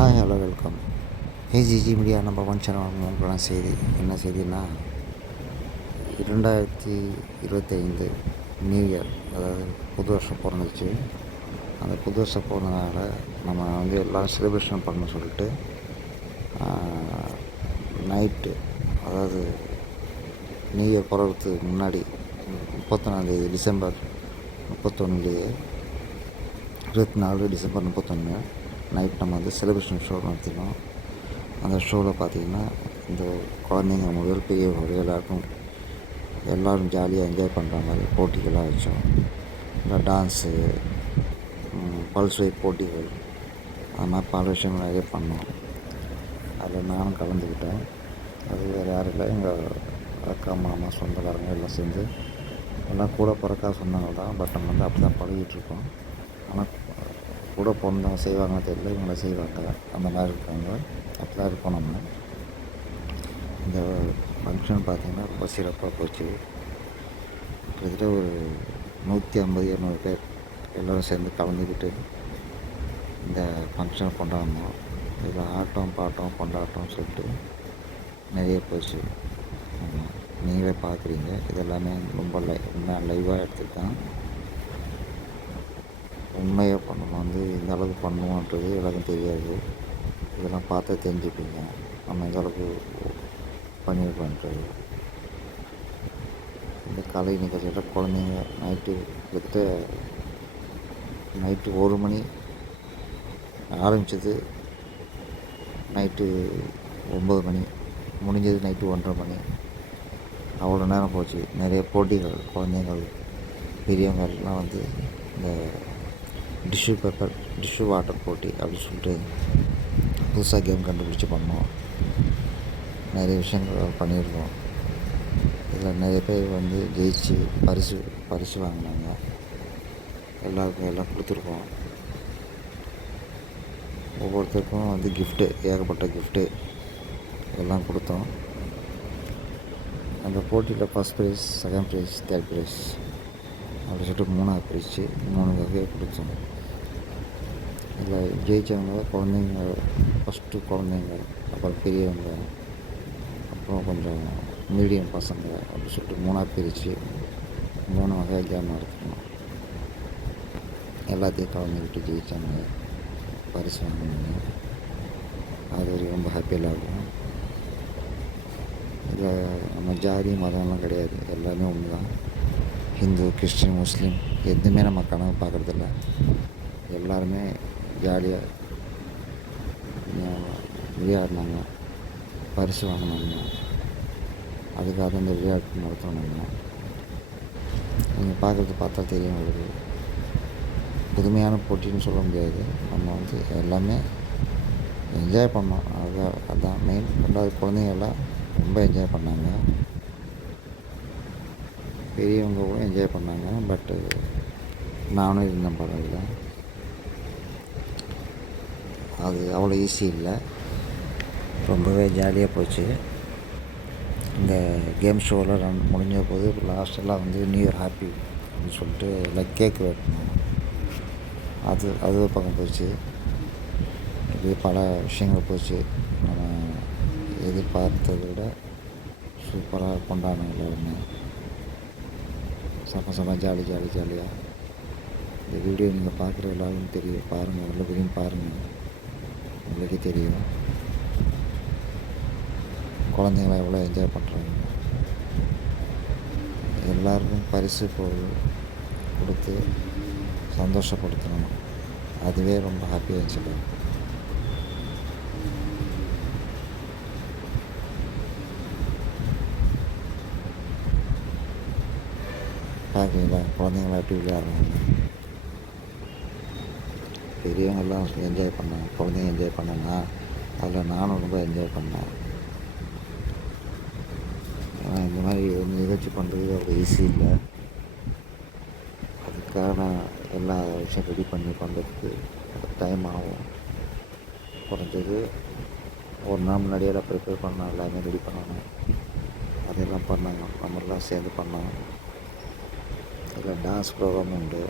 Hi hello welcome. AGG media number 1 channel உங்களுக்கான செய்தி. என்ன செய்தின்னா, 2025 நியூ இயர், அதாவது புது வருஷம் பிறந்துச்சு. அந்த புது வருஷம் பிறந்தனால நம்ம வந்து எல்லோரும் செலிப்ரேஷன் பண்ணணும்னு சொல்லிட்டு நைட்டு, அதாவது நியூ இயர் பிறகுறதுக்கு முன்னாடி 31 டிசம்பர் 31 24 டிசம்பர் 31 நைட் நம்ம வந்து செலிப்ரேஷன் ஷோ நடத்தினோம். அந்த ஷோவில் பார்த்திங்கன்னா, இந்த குழந்தைங்க முதல் பெரியவங்க எல்லோரும் ஜாலியாக என்ஜாய் பண்ணுற மாதிரி போட்டிகள்லாம் வச்சோம். இந்த டான்ஸு, பல்ஸ் வைப் போட்டிகள், அது மாதிரி பல விஷயங்கள் நிறைய பண்ணோம். அதில் நானும் கலந்துக்கிட்டேன். அது வேறு யாரும் இல்லை, எங்கள் அக்கா மாமா சொந்தக்காரங்க எல்லாம் சேர்ந்து எல்லாம் கூட பிறக்கா சொன்னாங்க தான். பட் நம்ம வந்து அப்படி தான் பழகிட்டுருக்கோம். ஆனால் கூட பிறந்தவங்க செய்வாங்கன்னு தெரியல, இவங்கள செய்வாங்க, அந்த மாதிரி இருக்காங்க. அப்படி தான் இருப்போம் நம்ம. இந்த ஃபங்க்ஷன் பார்த்திங்கன்னா ரொம்ப சிறப்பாக போச்சு. கிட்டத்தட்ட ஒரு 150-200 பேர் எல்லோரும் சேர்ந்து கலந்துக்கிட்டு இந்த ஃபங்க்ஷனை கொண்டாடணும். இதில் ஆட்டம் பாட்டம் கொண்டாட்டம் சொல்லிட்டு நிறைய போச்சு. நீங்களே பார்க்குறீங்க. இதெல்லாமே ரொம்ப லைவாக எடுத்துக்கிட்டேன். உண்மையாக பண்ணணும் வந்து இந்த அளவுக்கு பண்ணுவோன்றது எல்லாருக்கும் தெரியாது. இதெல்லாம் பார்த்தா தெரிஞ்சுப்பீங்க நம்ம எந்த அளவுக்கு பண்ணியிருக்கோன்றது. இந்த கலை நிகழ்ச்சியில் குழந்தைங்க கிட்டத்தட்ட நைட்டு 1 மணி ஆரம்பித்தது, நைட்டு 9 மணி முடிஞ்சது, நைட்டு 1:30 மணி. அவ்வளோ நேரம் போச்சு. நிறைய போட்டிகள், குழந்தைங்கள் பெரியவங்கள்லாம் வந்து இந்த டிஷ்யூ வாட்டர் போட்டி அப்படின்னு சொல்லிட்டு புதுசாக கேம் கண்டுபிடிச்சி பண்ணோம். நிறைய விஷயங்கள் பண்ணியிருக்கோம். இதில் நிறைய பேர் வந்து ஜெயிச்சு பரிசு வாங்கினாங்க. எல்லாருக்கும் எல்லாம் கொடுத்துருக்கோம். ஒவ்வொருத்தருக்கும் வந்து கிஃப்ட்டு, ஏகப்பட்ட கிஃப்ட்டு எல்லாம் கொடுத்தோம். அந்த போட்டியில் first prize, second prize, third prize அப்படி சொல்லிட்டு 3ஆக பிரித்து 3 வகையை கொடுத்தோம். இதில் ஜெயித்தவங்க குழந்தைங்க, ஃபஸ்ட்டு குழந்தைங்க, அப்புறம் பெரியவங்க, அப்புறம் கொஞ்சம் மீடியம் பசங்க அப்படி சொல்லிட்டு 3ஆக பிரித்து 3 வகையாக கேம் நடத்தணும். எல்லாத்தையும் கலந்துக்கிட்டு ஜெயித்தாங்க, பரிசு வாங்கினாங்க. அது ஒரு ரொம்ப ஹாப்பியாக இருக்கும். இதில் நம்ம ஜாதி மதம்லாம் கிடையாது, எல்லாமே ஒன்று தான். ஹிந்து, கிறிஸ்டின், முஸ்லீம் எதுவுமே நம்ம கனவு பார்க்குறதில்ல. எல்லாருமே ஜாலியாக விளையாடினாங்க, பரிசு வாங்கினாங்க. அதுக்காக இந்த விளையாட்டு நடத்தணுங்க. நீங்கள் பார்த்தா தெரியும், உங்களுக்கு புதுமையான போட்டின்னு சொல்ல முடியாது. நம்ம வந்து எல்லாமே என்ஜாய் பண்ணோம். அதுதான் மெயின். 2வது குழந்தைங்கள்லாம் ரொம்ப என்ஜாய் பண்ணாங்க. பெரியவங்க கூட என்ஜாய் பண்ணாங்க. பட்டு நானும் இருந்தேன் படத்தில். அது அவ்வளோ ஈஸி இல்லை, ரொம்பவே ஜாலியாக போச்சு. இந்த கேம் ஷோவில் முடிஞ்ச போது லாஸ்ட்டெல்லாம் வந்து நியூ இயர் ஹாப்பி அப்படின்னு சொல்லிட்டு எல்லாம் கேக் வெட்டணும். அது ஒரு பக்கம் போச்சு. இப்படி பல விஷயங்கள் போச்சு. நம்ம எதிர்பார்த்ததை விட சூப்பராக கொண்டாடணும். எல்லாருமே செம்ம ஜாலியாக. இந்த வீடியோ நீங்கள் பார்க்குற எல்லாருக்கும் தெரியும், பாருங்கள், எவ்வளோ விரும்பி பாருங்கள், உங்களுக்கே தெரியும் குழந்தைங்களாம் எவ்வளோ என்ஜாய் பண்ணுறாங்க. எல்லாருக்கும் பரிசு பொருள் கொடுத்து சந்தோஷப்படுத்தணும். அதுவே ரொம்ப ஹாப்பியாக இருந்துச்சு. பார்க்குறீங்களா குழந்தைங்களாம் எப்படி விளையாடுறாங்க. பெரியவங்கெல்லாம் என்ஜாய் பண்ணாங்க, குழந்தைங்க என்ஜாய் பண்ணேன்னா அதில் நானும் ரொம்ப என்ஜாய் பண்ணேன். இந்த மாதிரி ஒரு நிகழ்ச்சி பண்ணுறது அவ்வளோ ஈஸி இல்லை. அதுக்காக எல்லா விஷயம் ரெடி பண்ணி பண்ணுறதுக்கு டைம் ஆகும். குறைஞ்சது ஒரு நாள் முன்னாடியே ப்ரிப்பேர் பண்ணோம், எல்லாமே ரெடி பண்ணணும். அதெல்லாம் பண்ணாங்க, நம்மளாம் சேர்ந்து பண்ணோம். இதில் டான்ஸ் ப்ரோக்ராம் உண்டு.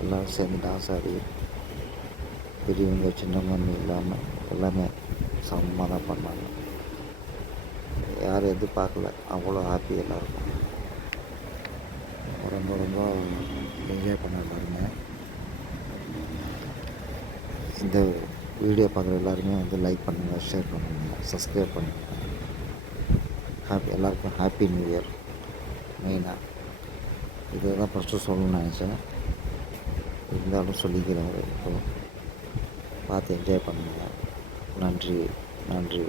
எல்லோரும் சேர்ந்து டான்ஸ் ஆடி பெரியவங்க சின்னவங்க இல்லாமல் எல்லாமே சமமாக தான் பண்ணாங்க. யாரும் எதிர்பார்க்கல, அவ்வளோ ஹாப்பி எல்லாருக்கும். ரொம்ப ரொம்ப என்ஜாய் பண்ண எல்லாருமே. இந்த வீடியோ பார்க்குற எல்லாருமே வந்து லைக் பண்ணுங்கள், ஷேர் பண்ணுங்கள், சப்ஸ்கிரைப் பண்ணுங்கள். எல்லாருக்கும் ஹாப்பி நியூ இயர். மெயினாக இதை தான் ஃபஸ்ட்டு சொல்லணும்னு நினச்சேன், இருந்தாலும் சொல்லிக்கிறேன். இப்போ பார்த்து என்ஜாய் பண்ணுங்கள். நன்றி நன்றி.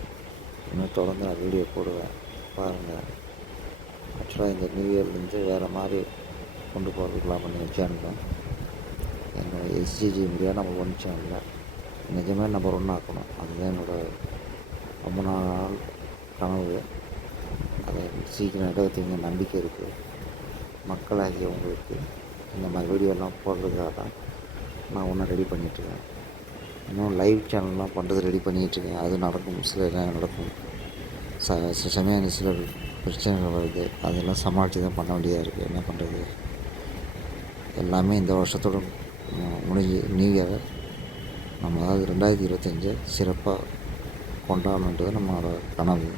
இன்னும் தொடர்ந்து நான் வீடியோ போடுவேன், பாருங்கள். ஆக்சுவலாக இந்த நியூ இயர்லேருந்து வேறு மாதிரி கொண்டு போகிறதுக்கெலாம் பண்ணி சேனலில் எங்கள் எஸ்ஜிஜி மீடியா நம்ம ஒன் சேனலில் நிஜமே நம்பர் 1 ஆக்கணும். அதுதான் என்னோடய ரொம்ப நாள் கனவு. அதை சீக்கிரம் எடுத்துங்க நம்பிக்கை இருக்குது. மக்களாகிய உங்களுக்கு இந்த மாதிரி வீடியோலாம் போடுறதுக்காக தான் நான் ஒன்றும் ரெடி பண்ணிகிட்ருக்கேன். இன்னும் லைவ் சேனல்லாம் பண்ணுறது ரெடி பண்ணிகிட்ருக்கேன். அது நடக்கும், சில நேரம் நடக்கும். சமயம் சில பிரச்சனைகள் வருது, அதெல்லாம் சமாளித்து தான் பண்ண வேண்டியதாக இருக்குது. என்ன பண்ணுறது, எல்லாமே இந்த வருஷத்தோட முடிஞ்சு நியூ இயரை நம்ம அதாவது 2025 சிறப்பாக கொண்டாடணுன்றது நம்மளோட கனவு.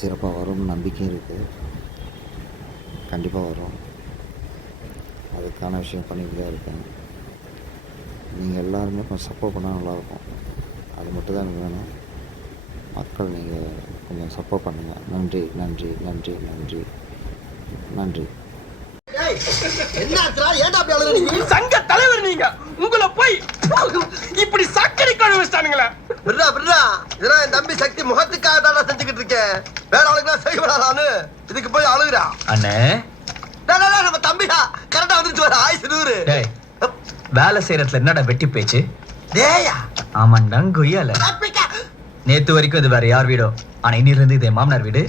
சிறப்பாக வரும்னு நம்பிக்கையும் இருக்குது. கண்டிப்பாக வரும். அதுக்கான விஷயம் பண்ணிட்டு தான் இருக்கேன். நீங்கள் எல்லாருமே கொஞ்சம் சப்போர்ட் பண்ணால் நல்லாயிருக்கும். அது மட்டும் தான் எனக்கு வேணும். மக்கள் நீங்கள் கொஞ்சம் சப்போர்ட் பண்ணுங்கள். நன்றி நன்றி நன்றி நன்றி நன்றி. சங்க தலைவர் நீங்க, உங்களை போய் இப்படி சக்கரை கழுவி வச்சிட்டானுங்களே. இதெல்லாம் என் தம்பி சக்தி முகத்துக்காக தான் செஞ்சுக்கிட்டு இருக்கேன். வேற ஆளுக்கு செய்யப்படாதான்னு இதுக்கு போய் அழுகுறா. அண்ணே நம்ம தம்பிடா கரெக்டா வந்துட்டு வர ஆயுசு 100. வேலை செய்யறதுல என்னடா வெட்டி பேச்சு? டேயா ஆமாண்டா கொய்யால. நேத்து வரைக்கும் இது வேற யார் வீடோ, ஆனா இன்னில இருந்து இது என் மாமனார் வீடு.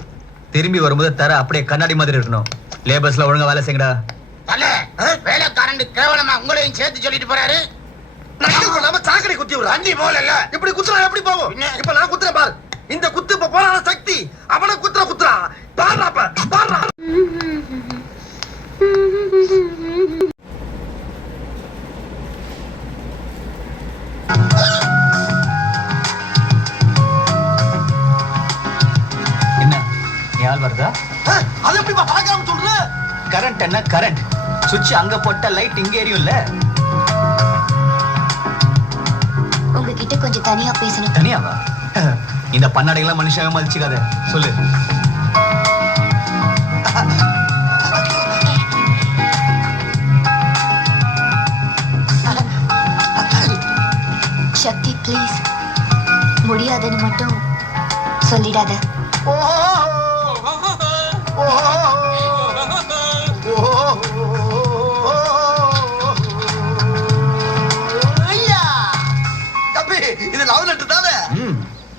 திரும்பி வரும்போது தர அப்படியே கண்ணாடி மாதிரி இருக்கணும். லேபர்ஸ்ல ஒழுங்கா வேலை செய்யுங்கடா. வேலைக்காரன் கேவலமா உங்களையும் சேர்த்து சொல்லிட்டு போறாரு. சாக்கடை குத்தி விடுற அஞ்சி போல இப்படி குத்துறா எப்படி போகும்? இப்ப நான் குத்துறேன் பாரு. இந்த குத்து இப்ப போறான சக்தி அவனை குத்துறா பாடுறா. என்ன நீ ஆள் வருதா? அது எப்படிப்பா பார்க்காம சொல்ற? கரண்ட் என்ன கரண்ட்? சுவிட்ச் அங்க போட்ட லைட் இங்க எரியும்ல. உங்ககிட்ட கொஞ்சம் தனியா பேசணும். தனியாவா? இந்த பன்னாடைகள்லாம் மனுஷாவே மதிச்சுக்காத. சொல்லு. சக்தி ப்ளீஸ், முடியாதுன்னு மட்டும் சொல்லிடாத. இது லவ் லெட்டர் தானே?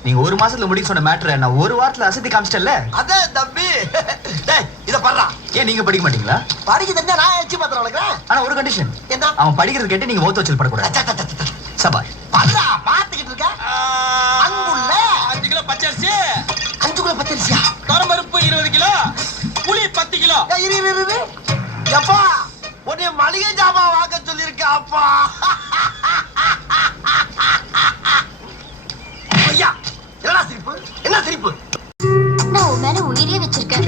நீங்க ஒரு மாசத்துல முடிக்க சொன்ன மேட்டரை நான் ஒரு வாரத்துல அசத்தி காமிச்சிட்டேன்ல. அதே தம்பி. டேய் இத பண்றா. ஏன் நீங்க படிக்க மாட்டீங்களா? படிக்க தெரிஞ்சா நான் எச்சி பாத்திரம் வளர்க்கறேன். ஆனா ஒரு கண்டிஷன். என்ன? அவன் படிக்கிறது கேட்டு நீங்க ஓத்து வச்சல் படக்கூடாது. சபாஷ். பண்றா பாத்துக்கிட்டு இருக்க. அங்குள்ள 5 கிலோ பச்சரிசி, 5 கிலோ பச்சரிசியா? கரும்பருப்பு 20 கிலோ, புளி 10 கிலோ. இரு. எப்பா உன்னை மளிகை ஜாமான் வாங்க சொல்லிருக்க அப்பா. ஐயா என்ன சிரிப்பு? நான் உன் மேல உயிரே வச்சிருக்கேன்.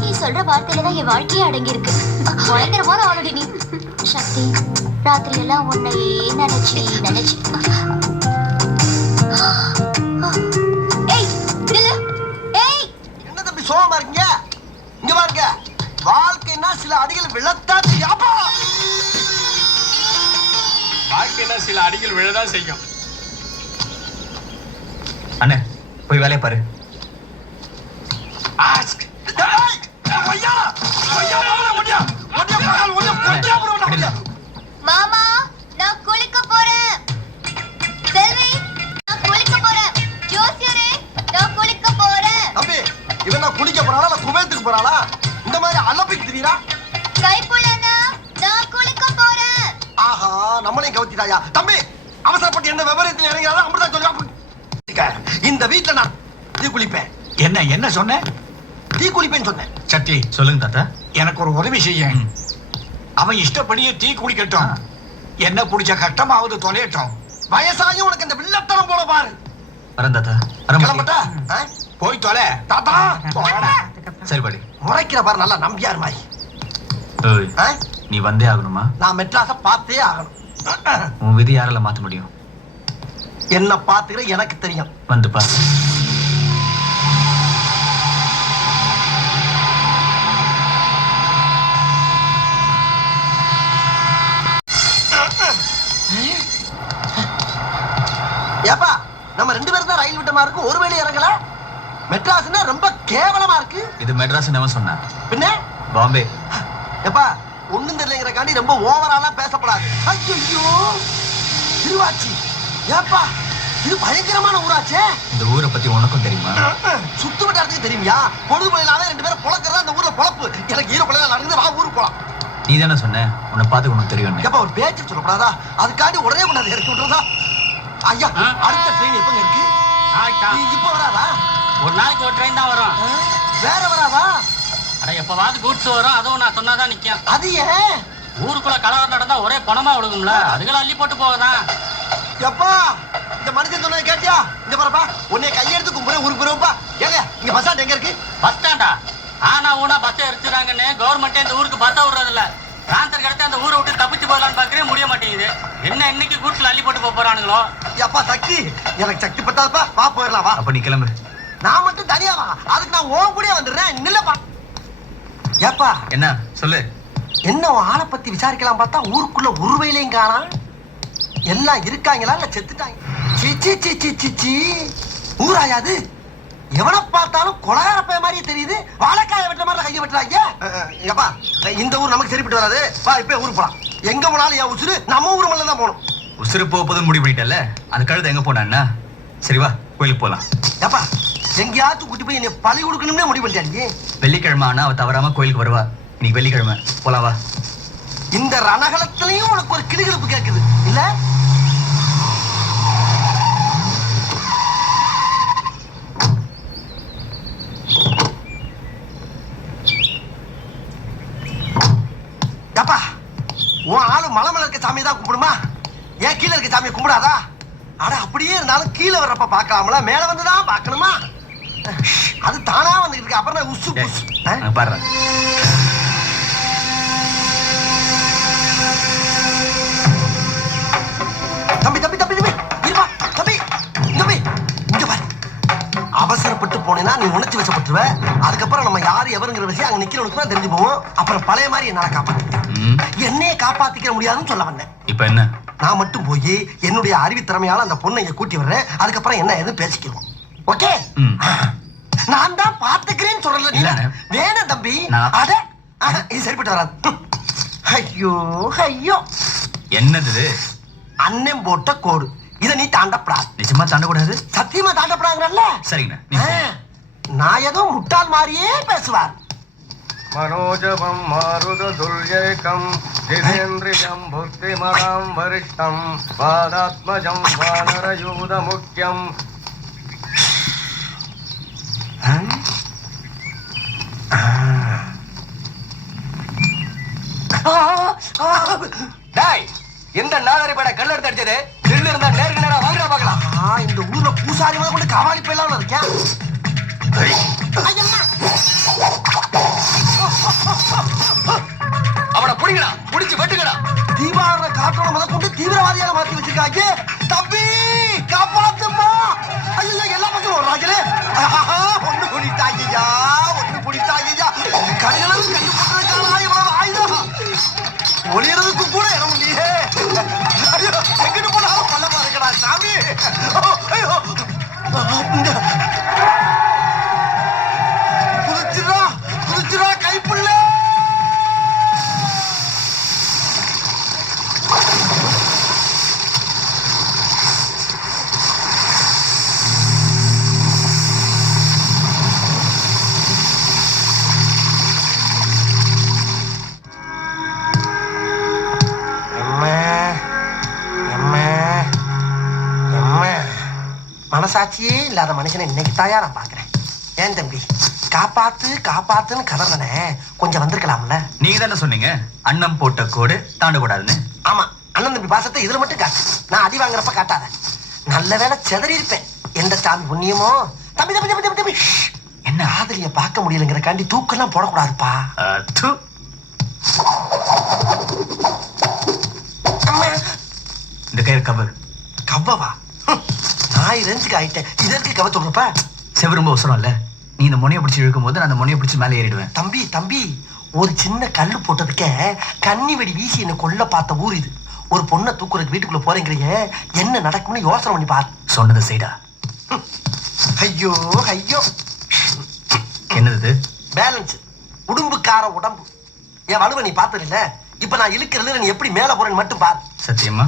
நீ சொல்ற வார்த்தையில தான் என் வாழ்க்கையே அடங்கி இருக்கு. பயங்கரமான ஆல்ரெடி நீ. சக்தி, ராத்திரி எல்லாம் உன்னை நினைச்சு என்ன தம்பி சோகமா இருக்கீங்க? இங்க பாருங்க, வாழ்க்கைன்னா சில அடிகள் விழத்தான் செய்யும். வாழ்க்கையில சில அடிகள் விழதான் செய்யும். அண்ணே போய் வேலையை பாரு. ஆஸ்க். மாமா, நான் குளிக்க போறேன். செல்வி, நான் குளிக்க போறேன். ஜோசியரே, நான் குளிக்க போறேன். தம்பி இவன் நான் குளிக்க போறாளா இல்ல குவைத்துக்கு போறாளா? இந்த மாதிரி அலப்பிக்கு திரியறா? கைப்புள்ளனா, நான் குளிக்க போறேன். ஆஹா நம்மளையும் கவுத்திட்டாயா? தம்பி அவசரப்பட்டு என்ன விவரத்தில் இறங்கிறாலும் அப்படிதான் சொல்லுவா. இந்த வீட்டுல நான் தீ குளிப்பேன். என்ன சொன்ன? தீ குளிப்பேன்னு சொன்னேன். சக்தி சொல்லுங்க தாத்தா. எனக்கு ஒரு உதவி செய்ய. அவன் இஷ்டப்படியே தீ குளிக்கட்டும். என்ன புடிச்ச கஷ்டமாவது தொலையட்டும். வயசாகி உனக்கு இந்த வில்லத்தனம் போல பாரு. வரேன் தாத்தா. கிளம்பட்டா? போய் தொலை தாத்தா. சரி பாடி. முறைக்கிற பாரு, நல்லா நம்பியார் மாதிரி. நீ வந்தே ஆகணுமா? நான் மெட்ராஸ பார்த்தே ஆகணும். உன் விதி யாரால மாத்த முடியும்? என்ன பாத்துக்கிற எனக்கு தெரியும். வந்து பாரு. ஏப்பா, நம்ம 2 பேரும் தான் ரயில் விட்டமா இருக்கு, ஒரு வேளை இறங்கல. மெட்ராஸ்னா ரொம்ப கேவலமா இருக்கு. இது மெட்ராஸ் நம்ம சொன்ன பின்ன பாம்பே. ஏப்பா, ஒண்ணும் தெரியலங்கறக்காண்டி ரொம்ப ஓவராலா பேசப்படாது. ஐயோ, திருவாச்சி. ஏப்பா, இது பயங்கரமான ஊராச்சே. இந்த ஊரை பத்தி உனக்கும் தெரியுமா? சுத்து வட்டாரத்துக்கு தெரியுமியா? பொழுதுபோயிலாவே 2 பேரும் பொழக்கிறதா இந்த ஊர்ல பொழப்பு. எனக்கு ஈர பிள்ளைல நடந்து வா ஊருக்கு போலாம். நீ தானே சொன்ன உன்னை பார்த்து உனக்கு தெரியும். ஏப்பா, ஒரு பேச்சு சொல்லக்கூடாதா? அதுக்காண்டி உடனே கொண்டாந்து இறக்கி விட்டுறதா? ஐயா, அடுத்த ட்ரெயின் எப்பங்க இருக்கு? இப்ப வராதா? ஒரு நாளைக்கு ஒரு ட்ரெயின் தான் வரும். வேற வராதா? அட எப்பவாவது கூட்ஸ் வரும், அதுவும் நான் சொன்னாதான் நிக்கும். அது ஏன்? ஊருக்குள்ள கலவரம் நடந்தா ஒரே பணமா விழுகும்ல, அதுகளை அள்ளி போட்டு போவதான். எப்பா, இந்த மனுஷன் சொன்னதை கேட்டியா? இந்த பாருப்பா, உன்னை கையெடுத்து கும்பிடுறேன், ஊருக்கு போயிருப்பா. ஏங்க, இங்க பஸ் ஸ்டாண்ட் எங்க இருக்கு? பஸ் ஸ்டாண்டா? ஆனா ஊனா பஸ் எரிச்சுறாங்கன்னு கவர்மெண்ட் இந்த ஊருக்கு பஸ் விடுறது இல்ல. டிரான்ஸ்பர் கிடைத்து அந்த ஊரை விட்டு தப்பிச்சு போகலான்னு பாக்குறேன், முடிய மாட்டேங்குது. என்ன இன்னைக்கு கூட்டுல அள்ளி போட்டு போறானுங்களோ? எப்பா சக்தி, எனக்கு சக்தி பத்தாதுப்பா, வா போயிடலாம் வா. அப்ப நீ கிளம்பு. நான் மட்டும் தனியா வா, அதுக்கு நான் ஓன் கூடயே வந்துடுறேன். நில்லப்பா. ஏப்பா, என்ன சொல்லு. என்ன உன் ஆளை பத்தி விசாரிக்கலாம் பார்த்தா ஊருக்குள்ள ஒரு வேலையும் காணாம். எல்லாம் இருக்காங்களா இல்ல செத்துட்டாங்க? சீச்சி சீச்சி சீச்சி, ஊராயாது? எவனை பார்த்தாலும் கொலகார பைய மாதிரியே தெரியுது. வாழைக்காய வெட்டுற மாதிரி கையை வெட்டுறாங்க. ஏப்பா, இந்த ஊர் நமக்கு சரிப்பட்டு வராது. வா, இப்ப ஊருக்கு போலாம். எங்க போனாலும் என் உசுரு நம்ம ஊர் மேல தான் போகணும். உசுறு போகும்போது முடிவு பண்ணிட்டல, அந்த கழுதை எங்க போனான்னா? சரி வா, கோயிலுக்கு போலாம். ஏப்பா, எங்கேயாச்சும் கூட்டி போய் என்னை பழி கொடுக்கணும்னே முடிவு பண்ணிட்டாங்க. வெள்ளிக்கிழமை ஆனா அவ தவறாம கோயிலுக்கு வருவா. இன்னைக்கு வெள்ளிக்கிழமை, போலாம் வா. இந்த ரணகலத்திலையும் உனக்கு ஒரு கிளுகிழப்பு கேட்குது இல்ல? ஏப்பா, உன் ஆளு மலை மேல இருக்க சாமியை தான் கும்பிடுமா? ஏன் கீழே இருக்க சாமியை கும்பிடாதா? அட, அப்படியே இருந்தாலும் கீழே வர்றப்ப பார்க்கலாம்ல, மேல வந்துதான் பார்க்கணுமா? அது தானா வந்துட்டு இருக்கு. அப்புறம் உசு புசு. பாரு. தம்பி தம்பி தம்பி தம்பி, இருப்பா தம்பி. தம்பி, இங்க பாரு. அவசரப்பட்டு போனேன்னா நீ உணர்ச்சி வசப்பட்டுருவ. அதுக்கப்புறம் நம்ம யாரு எவருங்கிற விஷயம் அங்க நிக்கிறவனுக்கு தான் தெரிஞ்சு போவோம். அப்புறம் பழைய மாதிரி என்னால காப்பாத்திக்க என்னையே காப்பாத்திக்க முடியாதுன்னு சொல்ல வந்தேன். இப்ப என்ன? நான் மட்டும் போய் என்னுடைய அறிவு திறமையால அந்த பொண்ணை இங்க கூட்டி வர்றேன். அதுக்கப்புறம் என்ன எதுவும் பேசிக்கிறோம். ஓகே? நான் தான் பாத்துக்கிறேன்னு சொல்லல. நீ வேணாம் தம்பி. அட, இது சரிப்பட்டு வராது. ஐயோ ஐயோ, என்னது? அண்ணன் போட்ட கோடு. இத நீ தாண்டப்படாது. நிச்சயமா தாண்டக்கூடாது. சத்தியமா தாண்டப்படாங்கல்ல? சரிங்க. நான் ஏதோ முட்டாள் மாதிரியே பேசுவார். मनोजवं मारुततुल्यैकं जितेन्द्रियं भुक्तिमदां वरिष्ठं वादात्मजं वानरयूथमुख्यं டேய், எந்த நாதாரி பட கல்ல எடுத்து அடிச்சது? நெல்லு இருந்தா நேருக்கு நேரா வாங்குறா பார்க்கலாம். இந்த ஊர்ல பூசாரி மாதிரி கொண்டு காவாலி போயிடலாம்னு இருக்கேன். அவனை புடிங்கடா, புடிச்சு வெட்டுங்கடா. தீபாவளி காட்டோட முதல் கொண்டு தீவிரவாதியால மாத்தி வச்சிருக்காங்க. தம்பி, காப்பாத்துமா. ஐயோ, எல்லா பக்கம் வர்றாங்களே. ஒண்ணு குடித்தாங்கய்யா, ஒண்ணு குடித்தாங்கய்யா. கடைகளும் கண்டு போட்டதுக்கான இவ்வளவு ஆயுதம். ஒளியறதுக்கு கூட இடம் இல்லையே. ஐயோ, எங்கிட்டு போனாலும் பள்ளமா இருக்கடா சாமி. ஐயோ, குதிச்சுடா குதிச்சுடா கைப்புள்ள. மனசாட்சியே இல்லாத மனுஷனை இன்னைக்கு தாயா நான் பாக்குறேன். ஏன் தம்பி, காப்பாத்து காப்பாத்துன்னு கதறனே, கொஞ்சம் வந்திருக்கலாம்ல? நீங்க தானே சொன்னீங்க அண்ணன் போட்ட கோடு தாண்டக்கூடாதுன்னு. ஆமா, அண்ணன் தம்பி பாசத்தை இதுல மட்டும் காட்டு. நான் அடி வாங்குறப்ப காட்டாத. நல்ல வேளை செதறி இருப்பேன். எந்த சாமி புண்ணியமோ. தம்பி தம்பி தம்பி தம்பி தம்பி என்ன ஆதலிய பார்க்க முடியலங்கிறக்காண்டி தூக்கெல்லாம் போடக்கூடாதுப்பா. இந்த கயிறு கவர் கவ்வவா? நான் ரெஞ்சுக்கு ஆயிட்டேன். இதற்கு கவ சொல்றப்ப செவரும்ப அவசரம் இல்ல. நீ இந்த முனையை பிடிச்சி இழுக்கும் போது நான் அந்த முனையை பிடிச்சி மேலே ஏறிடுவேன். தம்பி தம்பி ஒரு சின்ன கல்லு போட்டதுக்கே கன்னி வெடி வீசி என்ன கொல்ல பார்த்த ஊர் இது. ஒரு பொண்ணை தூக்குறதுக்கு வீட்டுக்குள்ள போறீங்கிறீங்க, என்ன நடக்கும்னு யோசனை பண்ணி பாரு. சொன்னது செய்டா. ஐயோ ஐயோ. என்னது? பேலன்ஸ். உடும்புக்கார உடம்பு. என் வலுவை நீ பார்த்தது இல்ல. இப்ப நான் இழுக்கிறது நீ எப்படி மேல போறேன்னு மட்டும் பாரு. சத்தியமா?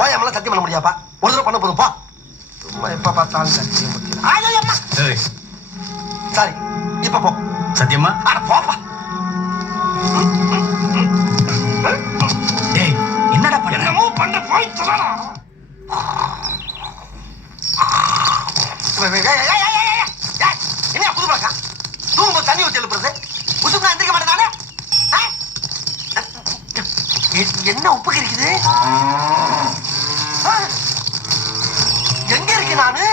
ஓயாமலாம் சத்தியம் பண்ண முடியாப்பா. ஒரு தடவை பண்ண போதும் பா. சும்மா எப்ப பார்த்தாலும் சத்தியம் முடியாது. சாரி, இப்ப போ. சத்தியமா? அட போப்பா. டேய் என்னடா பண்ண? என்னமோ பண்ண போய் சொல்லடா. என்ன புது பழக்கம்? தூங்கும்போது தண்ணி ஊத்தி எழுப்புறது. உசுப்பு நான் எந்திரிக்க மாட்டேன் நானே. என்ன உப்பு கிடைக்குது? எங்க இருக்கு நானு?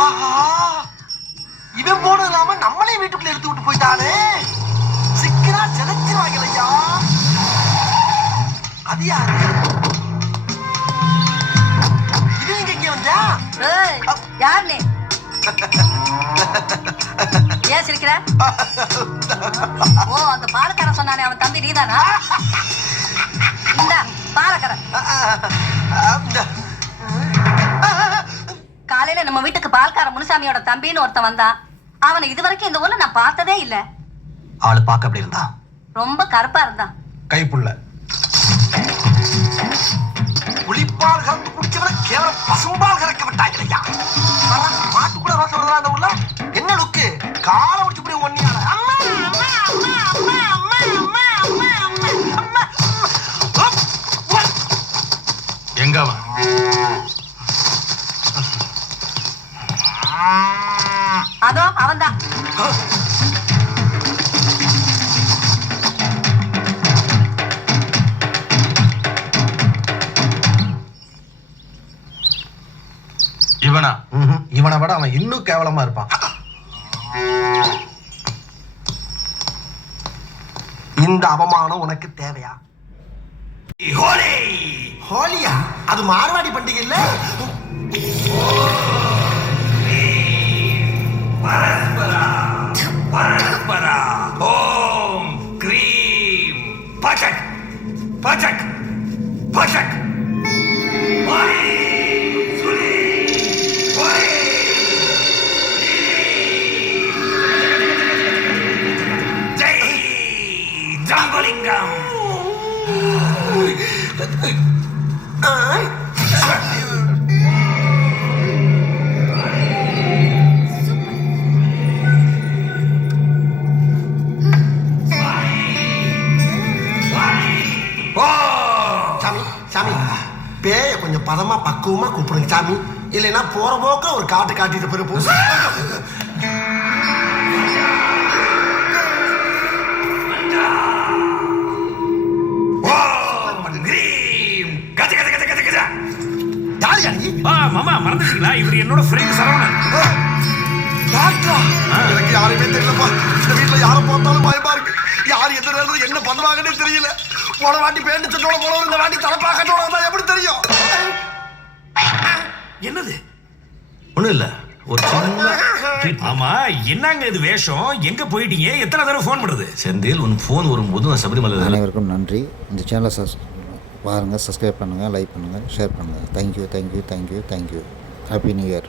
ஆஹா, இவன் போனது இல்லாம நம்மளே வீட்டுக்குள்ள எடுத்து விட்டு போயிட்டானே. சிக்கனா செலச்சிருவாங்களையா. அது யாரு? இது எங்க வந்தா? யார் நீ? ஏன் சிரிக்கிற? ஓ, அந்த பாலக்காரன் சொன்னானே அவன் தம்பி நீதானா? இந்த பாலக்காரன் காலையில நம்ம வீட்டுக்கு பால்காரன் முனுசாமியோட தம்பின்னு ஒருத்தன் வந்தான். அவனை இதுவரைக்கும் இந்த ஊர்ல நான் பார்த்ததே இல்ல. ஆளு பார்க்க அப்படி இருந்தா? ரொம்ப கருப்பா இருந்தான். கைப்புள்ள. புளிப்பால் கறந்து குடிச்சவரை கேவலம் பசும்பால் கறக்க விட்டாங்களையா. மாட்டு கூட ரோசை வருதா அந்த ஊர்ல? என்ன லுக்கு? காலை முடிச்சு போய் ஒன்னியால. அம்மா அம்மா அம்மா அம்மா அம்மா அம்மா அம்மா அம்மா அம்மா. எங்க அவன்? அதோ அவன்தான். இவனா? இவனை விட அவன் இன்னும் கேவலமா இருப்பான். இந்த அவமானம் உனக்கு தேவையா? ஹோலியா? அது மார்வாடி பண்டிகை இல்ல? ஓம் க்ரீம் பஜக் பஜக் பஜக் ஜெய் ஜாம்பலிங்கம். சாமி சாமி, பேய கொஞ்சம் பதமா பக்குவமா கூப்பிடுங்க சாமி. இல்லைன்னா போற போக்க ஒரு காட்டு காட்டிட்டு பிறப்பு. மாமா மறந்துட்டீங்களா? இவர் என்னோட ஃப்ரெண்ட் சரவணன். டாக்டரா? எனக்கு யாருமே தெரியலப்பா. இந்த வீட்டுல யாரை பார்த்தாலும் பயமா இருக்கு. யார் எந்த நேரத்துல என்ன பண்ணுவாங்கன்னு தெரியல. போன வாட்டி பேண்டு சட்டோட போனோம், இந்த வாட்டி தலைப்பாக்கட்டோட வந்தா எப்படி தெரியும்? என்னது? ஒண்ணும் இல்ல, ஒரு சின்ன ஆமா, என்னங்க இது வேஷம்? எங்க போயிட்டீங்க? எத்தனை தடவை ஃபோன் பண்றது? செந்தில், உன் ஃபோன் வரும்போது நான் சபரிமலை. அனைவருக்கும் நன்றி. இந்த சேனலை பாருங்கள், சப்ஸ்கிரைப் பண்ணுங்கள், லைக் பண்ணுங்கள், ஷேர் பண்ணுங்கள். Thank you thank you thank you thank you. Happy new year.